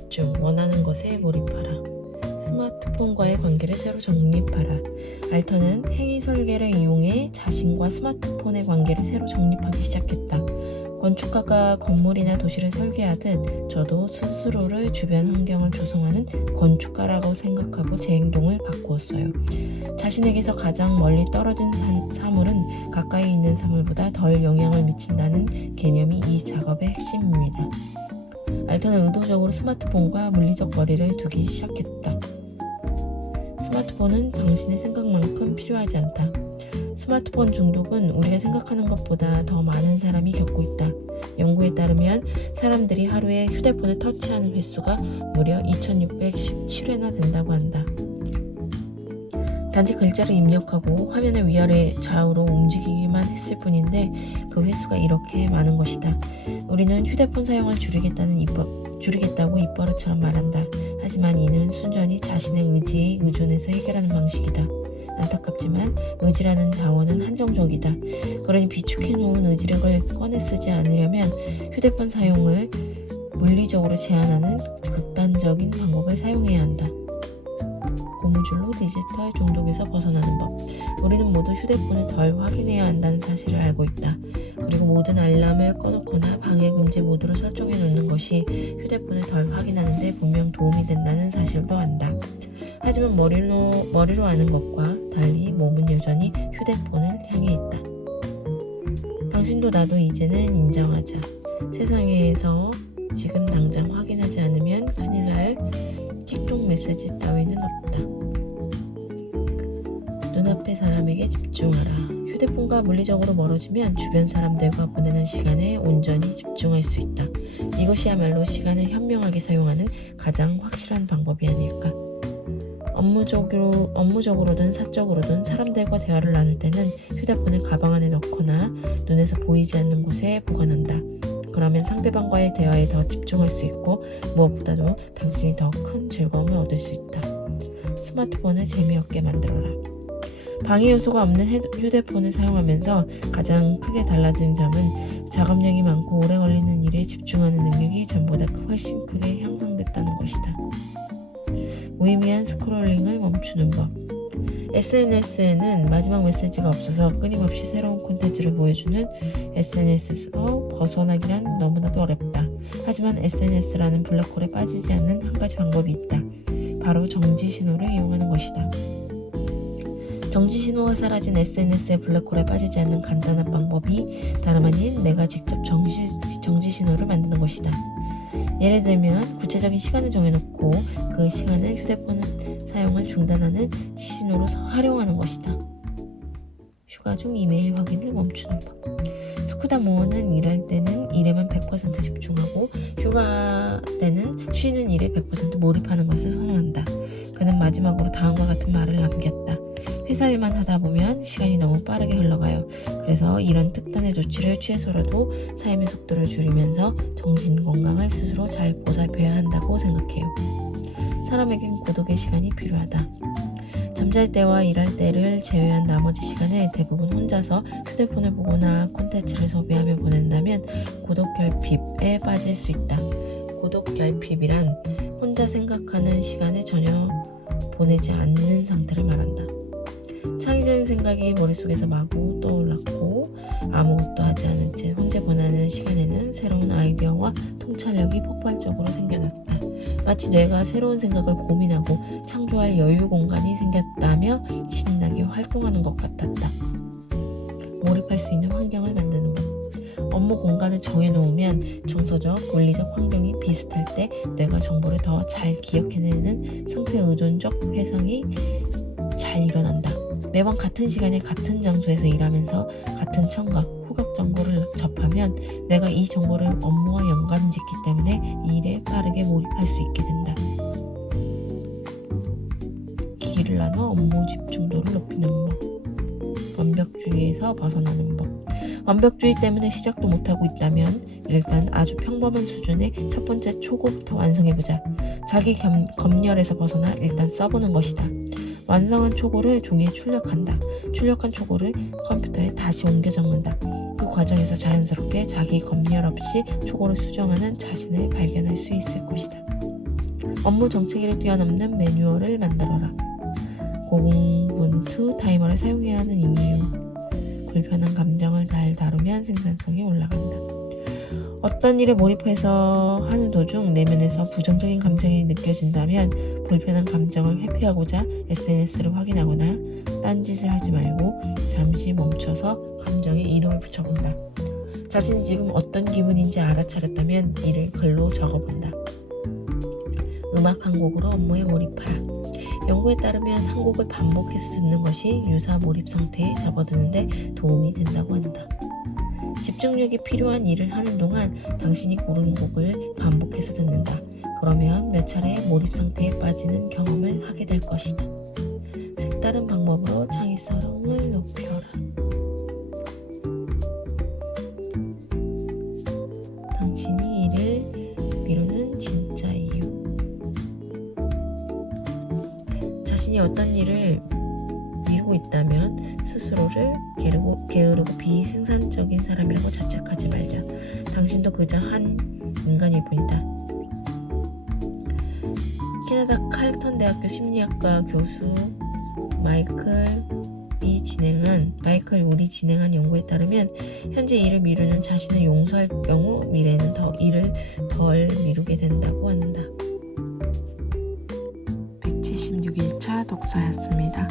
집중, 원하는 것에 몰입하라. 스마트폰과의 관계를 새로 정립하라. 알턴은 행위 설계를 이용해 자신과 스마트폰의 관계를 새로 정립하기 시작했다. 건축가가 건물이나 도시를 설계하듯 저도 스스로를 주변 환경을 조성하는 건축가라고 생각하고 제 행동을 바꾸었어요. 자신에게서 가장 멀리 떨어진 사물은 가까이 있는 사물보다 덜 영향을 미친다는 개념이 이 작업의 핵심입니다. 알턴은 의도적으로 스마트폰과 물리적 거리를 두기 시작했다. 스마트폰은 당신의 생각만큼 필요하지 않다. 스마트폰 중독은 우리가 생각하는 것보다 더 많은 사람이 겪고 있다. 연구에 따르면 사람들이 하루에 휴대폰을 터치하는 횟수가 무려 2617회나 된다고 한다. 단지 글자를 입력하고 화면을 위아래 좌우로 움직이기만 했을 뿐인데 그 횟수가 이렇게 많은 것이다. 우리는 휴대폰 사용을 줄이겠다고 입버릇처럼 말한다. 하지만 이는 순전히 자신의 의지에 의존해서 해결하는 방식이다. 안타깝지만 의지라는 자원은 한정적이다. 그러니 비축해놓은 의지력을 꺼내 쓰지 않으려면 휴대폰 사용을 물리적으로 제한하는 극단적인 방법을 사용해야 한다. 고무줄로 디지털 중독에서 벗어나는 법. 우리는 모두 휴대폰을 덜 확인해야 한다는 사실을 알고 있다. 그리고 모든 알람을 꺼놓거나 방해금지 모드로 설정해 놓는 것이 휴대폰을 덜 확인하는 데 분명 도움이 된다는 사실도 안다. 하지만 머리로 아는 것과 달리 몸은 여전히 휴대폰을 향해 있다. 당신도 나도 이제는 인정하자. 세상에서 지금 당장 확인하지 않으면 큰일 날 틱톡 메시지 따위는 없다. 눈앞의 사람에게 집중하라. 휴대폰과 물리적으로 멀어지면 주변 사람들과 보내는 시간에 온전히 집중할 수 있다. 이것이야말로 시간을 현명하게 사용하는 가장 확실한 방법이 아닐까. 업무적으로든 사적으로든 사람들과 대화를 나눌 때는 휴대폰을 가방 안에 넣거나 눈에서 보이지 않는 곳에 보관한다. 그러면 상대방과의 대화에 더 집중할 수 있고 무엇보다도 당신이 더 큰 즐거움을 얻을 수 있다. 스마트폰을 재미없게 만들어라. 방해 요소가 없는 휴대폰을 사용하면서 가장 크게 달라진 점은 작업량이 많고 오래 걸리는 일에 집중하는 능력이 전보다 훨씬 크게 향상됐다는 것이다. 무의미한 스크롤링을 멈추는 법. SNS에는 마지막 메시지가 없어서 끊임없이 새로운 콘텐츠를 보여주는 SNS에서 벗어나기란 너무나도 어렵다. 하지만 SNS라는 블랙홀에 빠지지 않는 한 가지 방법이 있다. 바로 정지 신호를 이용하는 것이다. 정지 신호가 사라진 SNS의 블랙홀에 빠지지 않는 간단한 방법이 다름 아닌 내가 직접 정지 신호를 만드는 것이다. 예를 들면 구체적인 시간을 정해놓고 그 시간을 휴대폰 사용을 중단하는 신호로 활용하는 것이다. 휴가 중 이메일 확인을 멈추는 법. 스쿠다 모어는 일할 때는 일에만 100% 집중하고 휴가 때는 쉬는 일에 100% 몰입하는 것을 선호한다. 그는 마지막으로 다음과 같은 말을 남겼다. 회사 일만 하다 보면 시간이 너무 빠르게 흘러가요. 그래서 이런 특단의 조치를 취해서라도 삶의 속도를 줄이면서 정신 건강을 스스로 잘 보살펴야 한다고 생각해요. 사람에겐 고독의 시간이 필요하다. 잠잘 때와 일할 때를 제외한 나머지 시간을 대부분 혼자서 휴대폰을 보거나 콘텐츠를 소비하며 보낸다면 고독 결핍에 빠질 수 있다. 고독 결핍이란 혼자 생각하는 시간을 전혀 보내지 않는 상태를 말한다. 창의적인 생각이 머릿속에서 마구 떠올랐고 아무것도 하지 않은 채 혼자 보내는 시간에는 새로운 아이디어와 통찰력이 폭발적으로 생겨났다. 마치 뇌가 새로운 생각을 고민하고 창조할 여유 공간이 생겼다며 신나게 활동하는 것 같았다. 몰입할 수 있는 환경을 만드는 법. 업무 공간을 정해놓으면 정서적, 물리적 환경이 비슷할 때 뇌가 정보를 더 잘 기억해내는 상태 의존적 회상이 잘 일어난다. 매번 같은 시간에 같은 장소에서 일하면서 같은 청각, 후각 정보를 접하면 내가 이 정보를 업무와 연관짓기 때문에 이 일에 빠르게 몰입할 수 있게 된다. 기기를 나눠 업무 집중도를 높이는 법. 완벽주의에서 벗어나는 법. 완벽주의 때문에 시작도 못하고 있다면 일단 아주 평범한 수준의 첫 번째 초고부터 완성해보자. 자기 검열에서 벗어나 일단 써보는 것이다. 완성한 초고를 종이에 출력한다. 출력한 초고를 컴퓨터에 다시 옮겨 적는다. 그 과정에서 자연스럽게 자기 검열 없이 초고를 수정하는 자신을 발견할 수 있을 것이다. 업무 정체기를 뛰어넘는 매뉴얼을 만들어라. 고공분투 타이머를 사용해야 하는 이유. 불편한 감정을 잘 다루면 생산성이 올라간다. 어떤 일에 몰입해서 하는 도중 내면에서 부정적인 감정이 느껴진다면 불편한 감정을 회피하고자 SNS를 확인하거나 딴짓을 하지 말고 잠시 멈춰서 감정에 이름을 붙여본다. 자신이 지금 어떤 기분인지 알아차렸다면 이를 글로 적어본다. 음악 한 곡으로 업무에 몰입하라. 연구에 따르면 한 곡을 반복해서 듣는 것이 유사 몰입 상태에 접어드는데 도움이 된다고 한다. 집중력이 필요한 일을 하는 동안 당신이 고른 곡을 반복해서 듣는다. 그러면 몇 차례 몰입 상태에 빠지는 경험을 하게 될 것이다. 색다른 방법으로 창의성을 높여라. 당신이 일을 미루는 진짜 이유. 자신이 어떤 일을 미루고 있다면 스스로를 게으르고 비생산적인 사람이라고 자책하지 말자. 당신도 그저 한 인간일 뿐이다. 캐나다 칼턴 대학교 심리학과 교수 마이클 울이 진행한 연구에 따르면 현재 일을 미루는 자신을 용서할 경우 미래에는 일을 덜 미루게 된다고 한다. 176일차 독서였습니다.